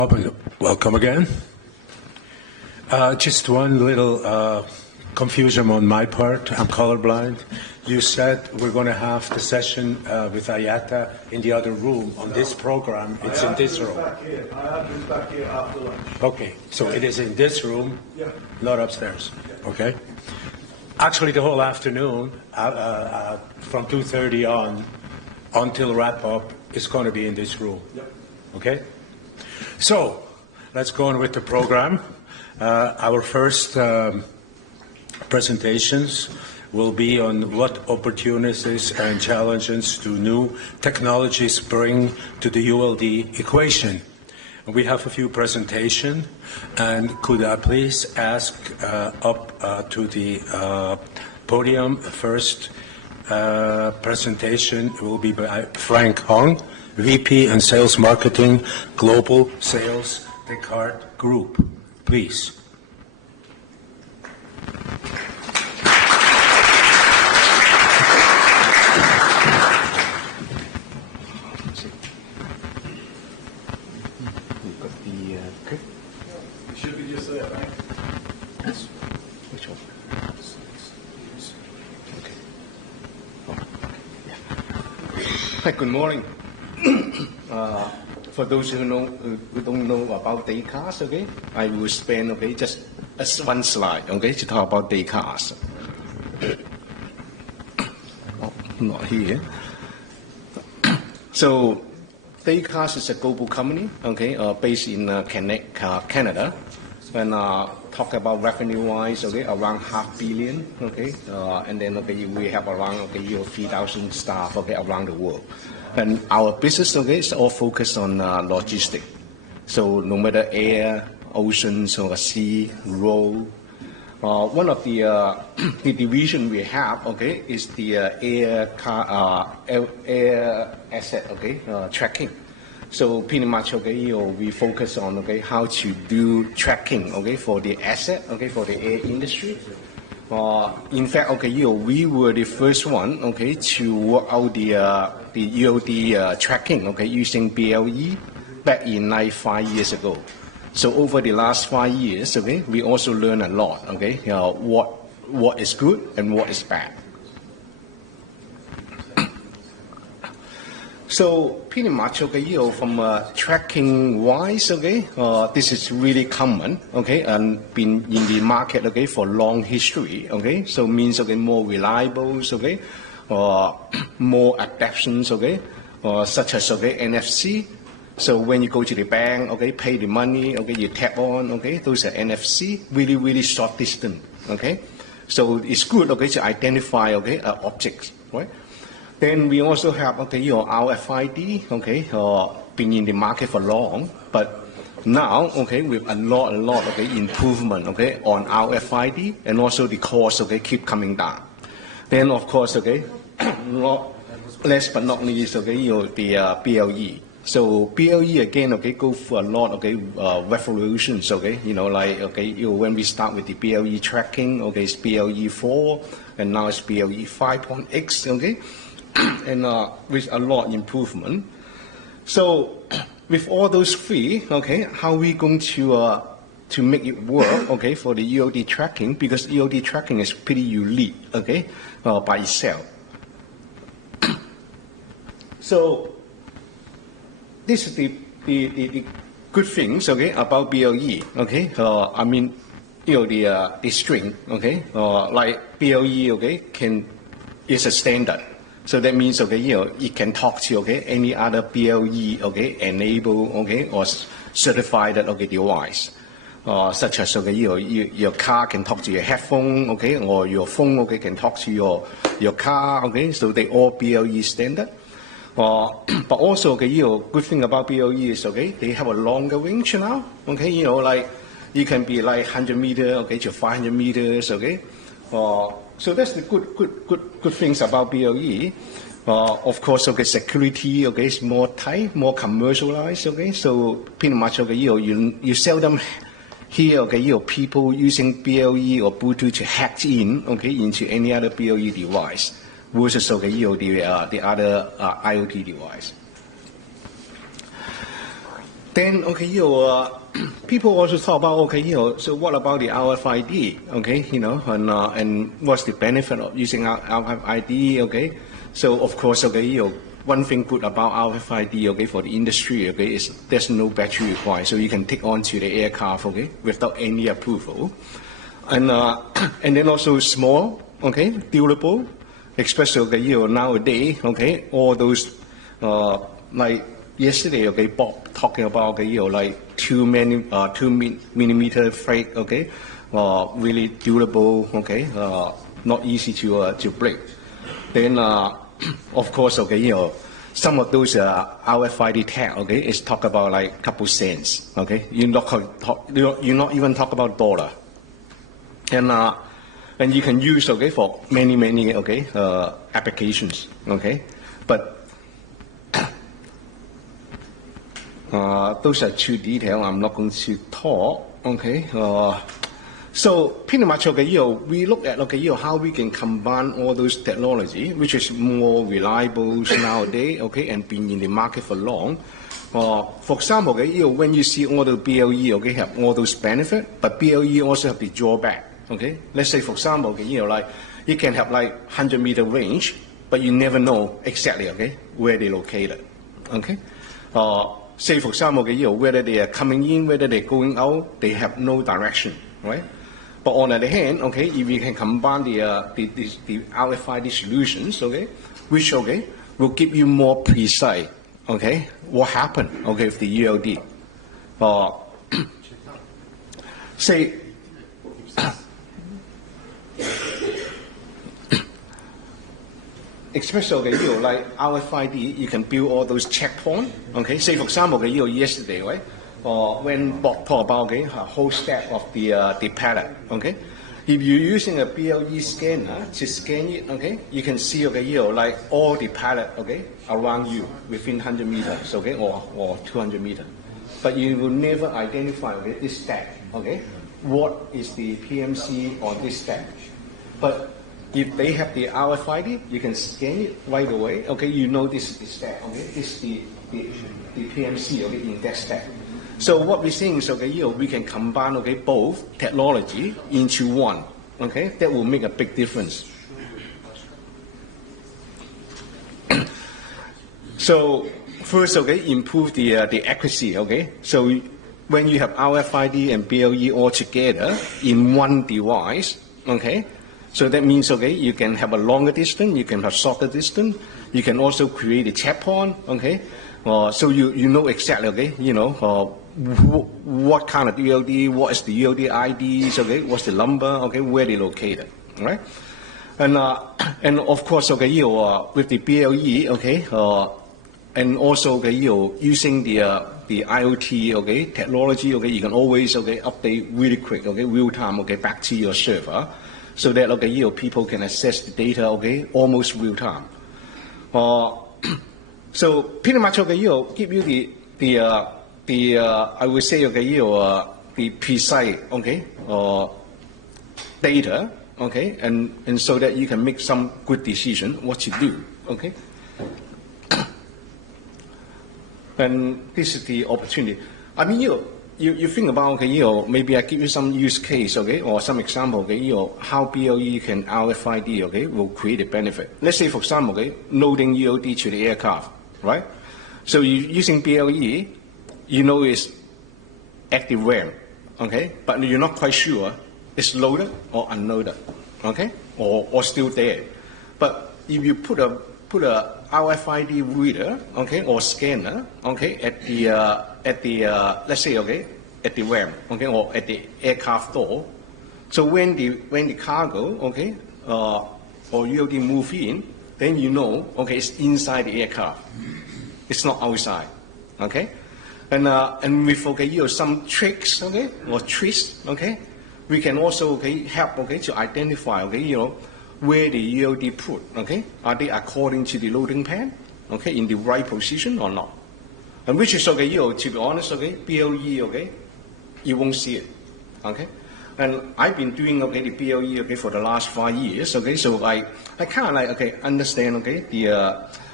Welcome again. Just one little confusion on my part. I'm colorblind. You said we're going to have the session with Ayata in the other room. On this program, it's in this room. I have this back here after lunch. Okay, so it is in this room, Yeah. not upstairs. Okay. Actually, the whole afternoon, from 2:30 on until wrap up, is going to be in this room. Yeah. Okay. So let's go on with the program. Our first presentations will be on what opportunities and challenges do new technologies bring to the ULD equation. We have a few presentations, and could I please ask up to the podium, first presentation will be by Frank Hong, VP and Sales Marketing, Global Sales, Descartes Group. Please. It should be just there, right? Yes. Which one? Okay. Oh, yeah. Hi, good morning. For those who don't know about day cars, okay, I will spend just one slide, to talk about day cars. Oh, not here. So, day cars is a global company, based in Canada, and talk about revenue-wise, around $500 million, and then we have around 3,000 staff, around the world. And our business, is all focused on logistics. So no matter air, oceans, or sea, road. One of the the division we have, is the air asset, tracking. So pretty much, we focus on, how to do tracking, for the asset, for the air industry. In fact, we were the first one, to work out the ULD tracking, using BLE back in 5 years ago. So over the last 5 years, we also learned a lot, what is good and what is bad. So pretty much, from tracking wise, this is really common, and been in the market, for long history, so means, more reliable, more adaptations, such as, NFC. So when you go to the bank, pay the money, you tap on, those are NFC, really, really short distance, So it's good, to identify, objects, right? Then we also have, your RFID, been in the market for long, but now, with a lot, improvement, on RFID, and also the cost, keep coming down. Then, of course, last but not least, the BLE. So BLE again, go for a lot, revolutions, when we start with the BLE tracking, it's BLE 4, and now it's BLE 5.x, and with a lot improvement. So with all those three, how are we going to make it work, for the ULD tracking? Because ULD tracking is pretty unique, by itself. So this is the good things, about BLE, I mean, the string, like BLE, is a standard. So that means, it can talk to, any other BLE, enable, or certified, device. Such as, your car can talk to your headphone, or your phone, can talk to your car, so they all BLE standard. But also, good thing about BLE is, they have a longer range now, like, you can be like 100 meters, to 500 meters, so that's the good things about BLE. Of course, security, is more tight, more commercialized, so pretty much, you seldom hear, people using BLE or Bluetooth to hack in, into any other BLE device versus, the other IoT device. Then, okay, people also talk about, okay, so what about the RFID, okay, and what's the benefit of using RFID, okay? So, of course, okay, one thing good about RFID, okay, for the industry, okay, is there's no battery required, so you can take onto the aircraft, okay, without any approval. And then also small, okay, durable, especially, okay, nowadays, okay, all those, like, yesterday, okay, Bob talking about, okay, like 2 millimeter freight, okay, really durable, okay, not easy to break. Then, of course, okay, some of those RFID tag, okay, is talk about like couple cents, okay. You're not even talk about dollar, and you can use, okay, for many, okay, applications, okay, but. Those are too detailed. I'm not going to talk. Okay. So pretty much, okay, we look at, okay, how we can combine all those technology, which is more reliable nowadays, okay, and been in the market for long. For example, okay, when you see all the BLE, okay, have all those benefits, but BLE also have the drawback. Okay. Let's say, for example, okay, like you can have like 100-meter range, but you never know exactly, okay, where they're located. Okay. Say, for example, whether they are coming in, whether they're going out, they have no direction, right? But on the other hand, okay, if you can combine the RFID solutions, okay, which, okay, will give you more precise, okay, what happened, okay, with the ULD. Say, especially, okay, like RFID, you can build all those checkpoints. Okay, say for example, okay, yesterday, right? When Bob talked about, okay, a whole stack of the pallet. Okay, if you're using a BLE scanner to scan it, okay, you can see, okay, like all the pallet, okay, around you within 100 meters, okay, or 200 meters. But you will never identify, okay, this stack, okay, what is the PMC on this stack. But if they have the RFID, you can scan it right away. Okay, you know this is the stack. Okay, this is the PMC, okay, in that stack. So what we're saying is, okay, we can combine, okay, both technology into one. Okay, that will make a big difference. So first, okay, improve the accuracy. Okay, so when you have RFID and BLE all together in one device, okay. So that means, okay, you can have a longer distance, you can have shorter distance, you can also create a checkpoint, okay. So you know exactly, okay, what kind of ULD, what is the ULD IDs, okay, what's the number, okay, where they're located, right? And of course, okay, with the BLE, okay, and also, okay, using the IoT, okay, technology, okay, you can always, okay, update really quick, okay, real time, okay, back to your server. So that, okay, people can access the data, okay, almost real time. So pretty much, okay, give you the I would say, okay, the precise, okay, data, okay, and so that you can make some good decision what to do, okay. And this is the opportunity. I mean, you think about, okay, maybe I give you some use case, okay, or some example, okay, how BLE can RFID, okay, will create a benefit. Let's say, for example, okay, loading ULD to the aircraft, right? So you're using BLE, it's active RAM, okay, but you're not quite sure it's loaded or unloaded, okay, or still there. But if you put a RFID reader, okay, or scanner, okay, at the let's say, okay, at the RAM, okay, or at the aircraft door. So when the cargo, okay, or ULD move in, then okay, it's inside the aircraft. It's not outside, okay. And with, okay, some tricks, okay, or twists, okay, we can also, okay, help, okay, to identify, okay, where the ULD put, okay, are they according to the loading pan, okay, in the right position or not? And which is, okay, to be honest, okay, BLE, okay, you won't see it, okay. And I've been doing, okay, the BLE, okay, for the last 5 years, okay, so I kind of like, okay, understand, okay,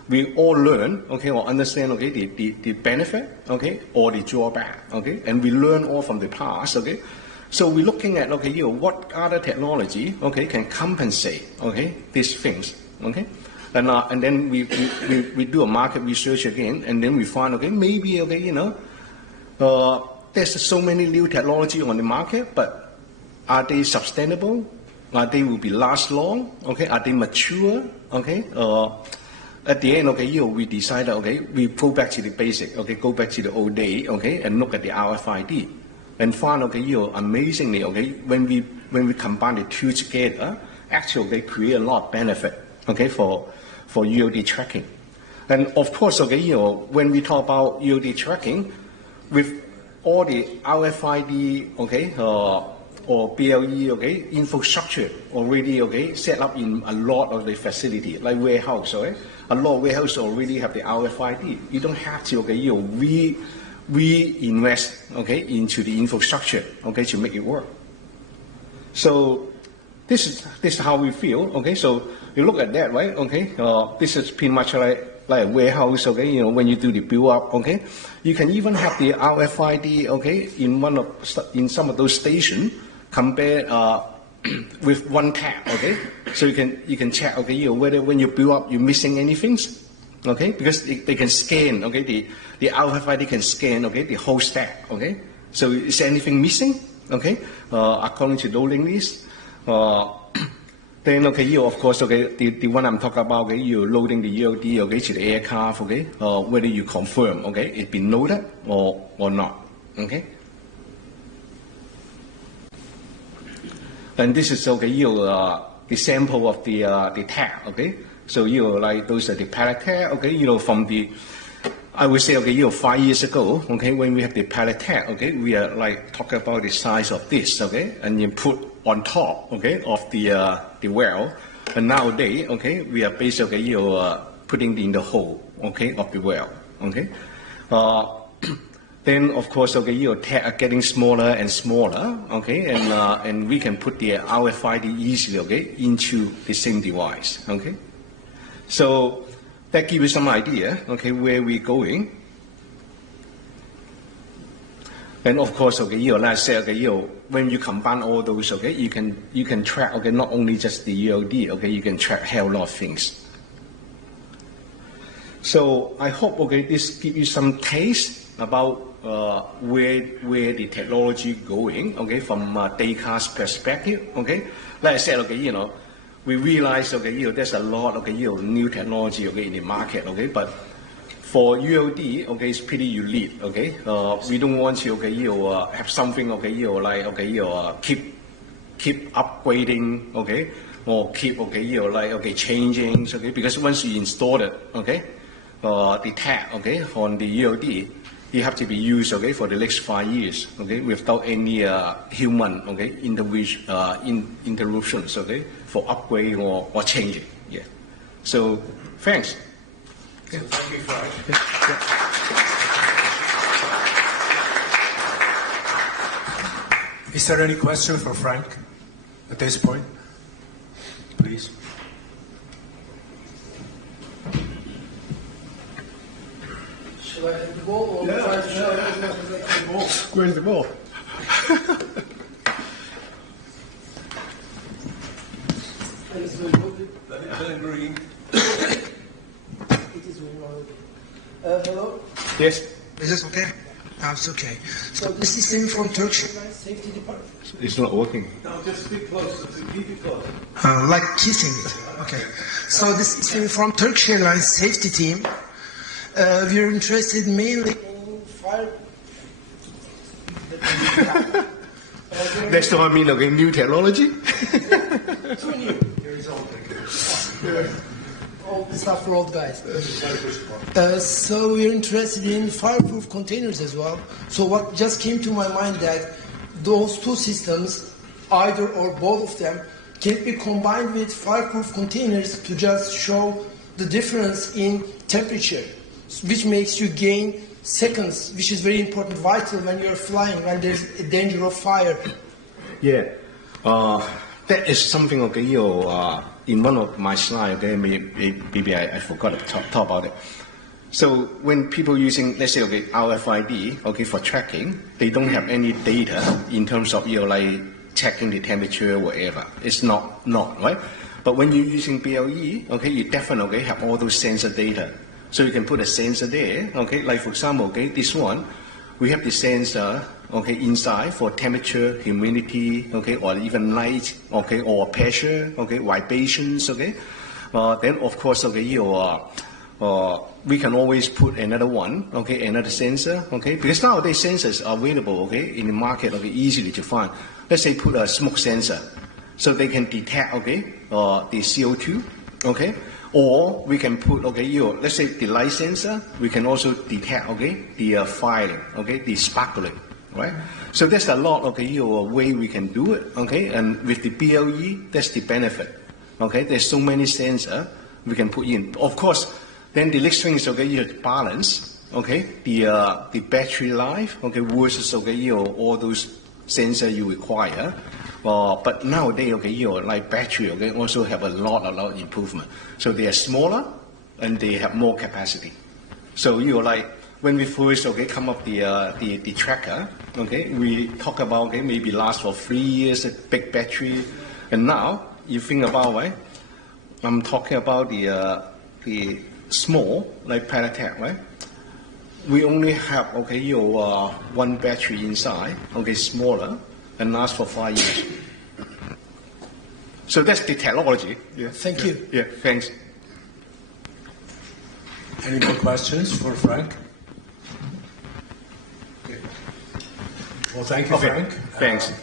we all learn, okay, or understand, okay, the benefit, okay, or the drawback, okay, and we learn all from the past, okay. So we're looking at, okay, what other technology, okay, can compensate, okay, these things, okay, and then we do a market research again, and then we find, okay, maybe, okay, there's so many new technology on the market, but are they sustainable? Are they will be last long? Okay, are they mature? Okay, at the end, okay, we decided, okay, we go back to the basic, okay, go back to the old day, okay, and look at the RFID, and find, okay, amazingly, okay, when we combine the two together, actually they create a lot of benefit, okay, for ULD tracking, and of course, okay, when we talk about ULD tracking, with all the RFID, okay, or BLE, okay, infrastructure already, okay, set up in a lot of the facility, like warehouse, okay, a lot of warehouse already have the RFID. You don't have to, okay, we invest, okay, into the infrastructure, okay, to make it work. So this is how we feel, okay. So you look at that, right, okay. This is pretty much like a warehouse, okay. When you do the build up, okay, you can even have the RFID, okay, in some of those stations. Compare with one tap, okay? So you can check, okay, whether when you build up you're missing anything, okay? Because they can scan, okay? The RFID can scan, okay, the whole stack, okay? So is there anything missing, okay? According to loading list, then okay, of course, okay, the one I'm talking about, okay, you're loading the ULD, okay, to the aircraft, okay, whether you confirm, okay, it's been loaded or not, okay? And this is, okay, the sample of the tag, okay? So, like those are the pallet tag, okay, from the, I would say, okay, 5 years ago, okay, when we have the pallet tag, okay, we are like talking about the size of this, okay, and you put on top, okay, of the well, and nowadays, okay, we are basically, putting in the hole, okay, of the well, okay? Then, of course, okay, tag are getting smaller and smaller, okay, and we can put the RFID easily, okay, into the same device, okay. So that gives you some idea, okay, where we're going. And of course, okay, like I said, okay, when you combine all those, okay, you can track, okay, not only just the ULD, okay, you can track a hell lot of things. So I hope, okay, this gives you some taste about where the technology going, okay, from Daycar's perspective, okay. Like I said, okay, we realize, okay, there's a lot, okay, new technology, okay, in the market, okay, but for ULD, okay, it's pretty unique, okay. We don't want to, okay, have something, okay, like, okay, keep upgrading, okay, or keep, okay, like, okay, changing, okay, because once you install it, okay, the tag, okay, on the ULD, you have to be used, okay, for the next 5 years, okay, without any human, okay, interruptions, okay, for upgrading or changing. Yeah. So thanks. So thank you, Frank. Is there any question for Frank at this point? Please. Should I hit the ball or try to show the ball? Where's the ball? Green. It is very loud. Hello? Yes. Is this okay? It's okay. So this is in from Turkish Safety Department. It's not working. No, just speak closer. Keep it close. Like kissing it. Okay. So this is from Turkish Airlines Safety Team. We're interested mainly in fire. That's what I mean, okay, new technology. Too new. Old stuff for old guys. So we're interested in fireproof containers as well. So what just came to my mind that those two systems, either or both of them, can be combined with fireproof containers to just show the difference in temperature, which makes you gain seconds, which is very important, vital when you're flying, when there's a danger of fire. Yeah. That is something, okay, in one of my slides, okay, maybe I forgot to talk about it. So when people using, let's say, okay, RFID, okay, for tracking, they don't have any data in terms of, like checking the temperature or whatever. It's not, right? But when you're using BLE, okay, you definitely have all those sensor data. So you can put a sensor there, okay, like for example, okay, this one, we have the sensor, okay, inside for temperature, humidity, okay, or even light, okay, or pressure, okay, vibrations, okay. Then of course, okay, we can always put another one, okay, another sensor, okay, because nowadays sensors are available, okay, in the market, okay, easily to find. Let's say put a smoke sensor, so they can detect, okay, the CO2, okay, or we can put, okay, let's say the light sensor, we can also detect, okay, the firing, okay, the sparkling, right? So there's a lot, okay, way we can do it, okay, and with the BLE, that's the benefit, okay. There's so many sensors we can put in. Of course, then the next thing is, okay, you have to balance, okay, the battery life, okay, versus, okay, all those sensors you require. But nowadays, okay, like battery, okay, also have a lot of improvement. So they are smaller and they have more capacity. So like when we first, okay, come up the tracker, okay, we talk about, okay, maybe last for 3 years, a big battery, and now you think about, right? I'm talking about the small, like Paratech, right? We only have, okay, one battery inside, okay, smaller, and lasts for 5 years. So that's the technology. Yeah. Thank you. Yeah, thanks. Any more questions for Frank? Well, thank you, Okay, Frank. thanks.